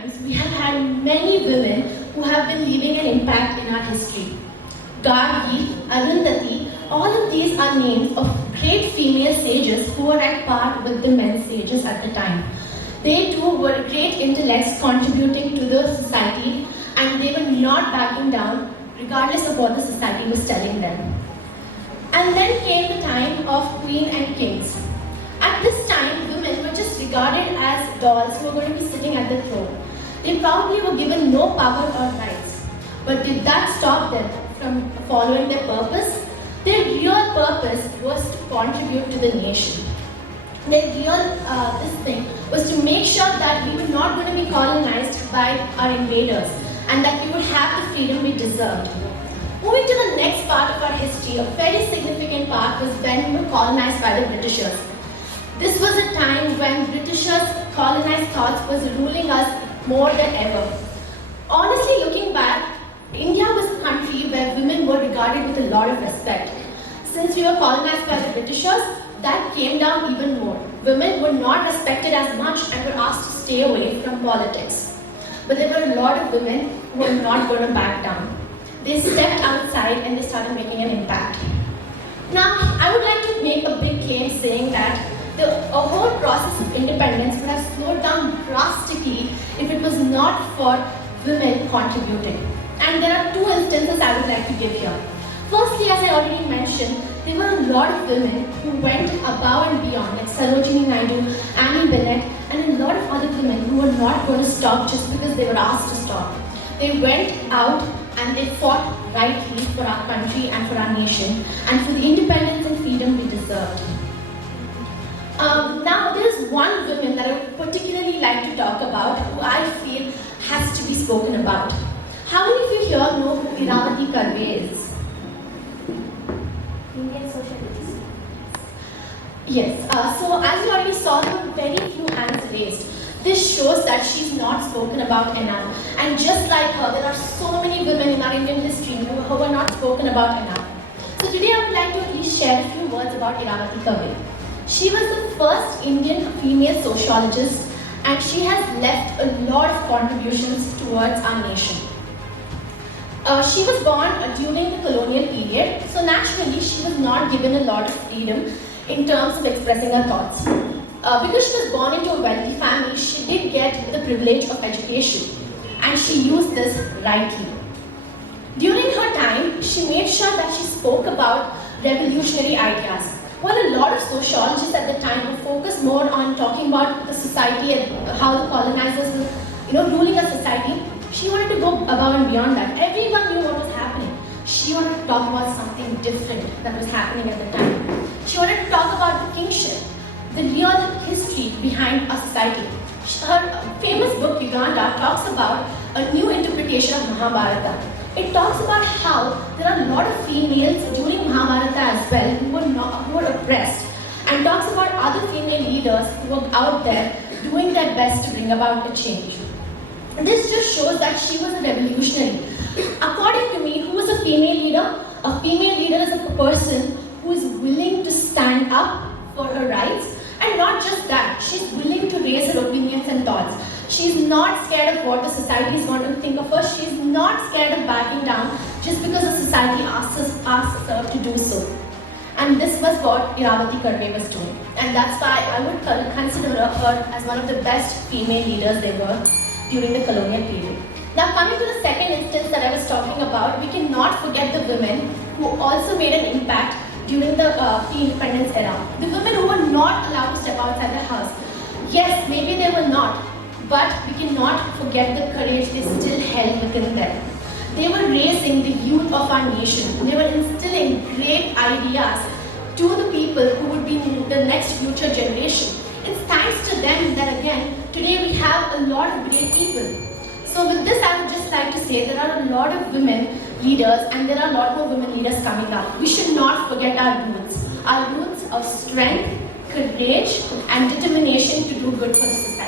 times, we have had many women who have been leaving an impact in our history. Gargi, Arundhati, all of these are names of great female sages who were at par with the men sages at the time. They too were great intellects contributing to the society, and they were not backing down regardless of what the society was telling them. And then came the time of queen and kings. At this time, women were just regarded as dolls who were going to be sitting at the throne. They probably were given no power or rights. But did that stop them from following their purpose? Their real purpose was to contribute to the nation. Their real thing was to make sure that we were not going to be colonized by our invaders and that we would have the freedom we deserved. Moving to the next part of our history, a very significant part was when we were colonized by the Britishers. This was a time when Britishers' colonized thoughts was ruling us more than ever. Honestly, looking back, India was a country where women were regarded with a lot of respect. Since we were colonized by the Britishers, that came down even more. Women were not respected as much and were asked to stay away from politics. But there were a lot of women who were not going to back down. They stepped outside and they started making an impact. Now, I would like to make a big claim saying that the whole process of independence would have slowed down drastically if it was not for women contributing. And there are two instances I would like to give here. Firstly, as I already mentioned, there were a lot of women who went above and beyond, like Sarojini Naidu, Annie Bennett, and a lot of other women who were not going to stop just because they were asked to stop. They went out and they fought rightly for our country and for our nation and for the independence and freedom we deserved. Now, there is one woman that I would particularly like to talk about who I feel has to be spoken about. How many of you here know who Iravati Karve is? Indian socialist. Yes. So as you already saw, there were very few hands raised. This shows that she's not spoken about enough. And just like her, there are so many women in our Indian history who are not spoken about enough. So today I would like to at least share a few words about Iravati Karve. She was the first Indian female sociologist, and she has left a lot of contributions towards our nation. She was born during the colonial period, so naturally she was not given a lot of freedom in terms of expressing her thoughts. Because she was born into a wealthy family, she did get the privilege of education, and she used this rightly. During her time, she made sure that she spoke about revolutionary ideas. While a lot of sociologists at the time were focused more on talking about the society and how the colonizers were, ruling a society, she wanted to go above and beyond that. Everyone knew what was happening. She wanted to talk about something different that was happening at the time. She wanted to talk about the kingship, the real history behind our society. Her famous book, Uganda, talks about a new interpretation of Mahabharata. It talks about how there are a lot of females during Mahabharata as well who were oppressed, and talks about other female leaders who were out there doing their best to bring about a change. This just shows that she was a revolutionary. According to me, who is a female leader? A female leader is a person who is willing to stand up for her rights, and not just that, she's willing to raise her opinions and thoughts. She's not scared of what the society is going to think of her. She's not scared of backing down just because the society asks her to do so. And this was what Iravati Karve was doing. And that's why I would consider her as one of the best female leaders there were during the colonial period. Now, coming to the second instance that I was talking about, we cannot forget the women who also made an impact during the pre-independence era. The women who were not allowed to step outside their house. Yes, maybe they were not, but we cannot forget the courage they still held within them. They were raising the youth of our nation. They were instilling great ideas to the people who would be the next future generation. It's thanks to them that again, today we have a lot of great people. So with this, I would just like to say there are a lot of women leaders and there are a lot more women leaders coming up. We should not forget our roots of strength, courage, and determination to do good for the society.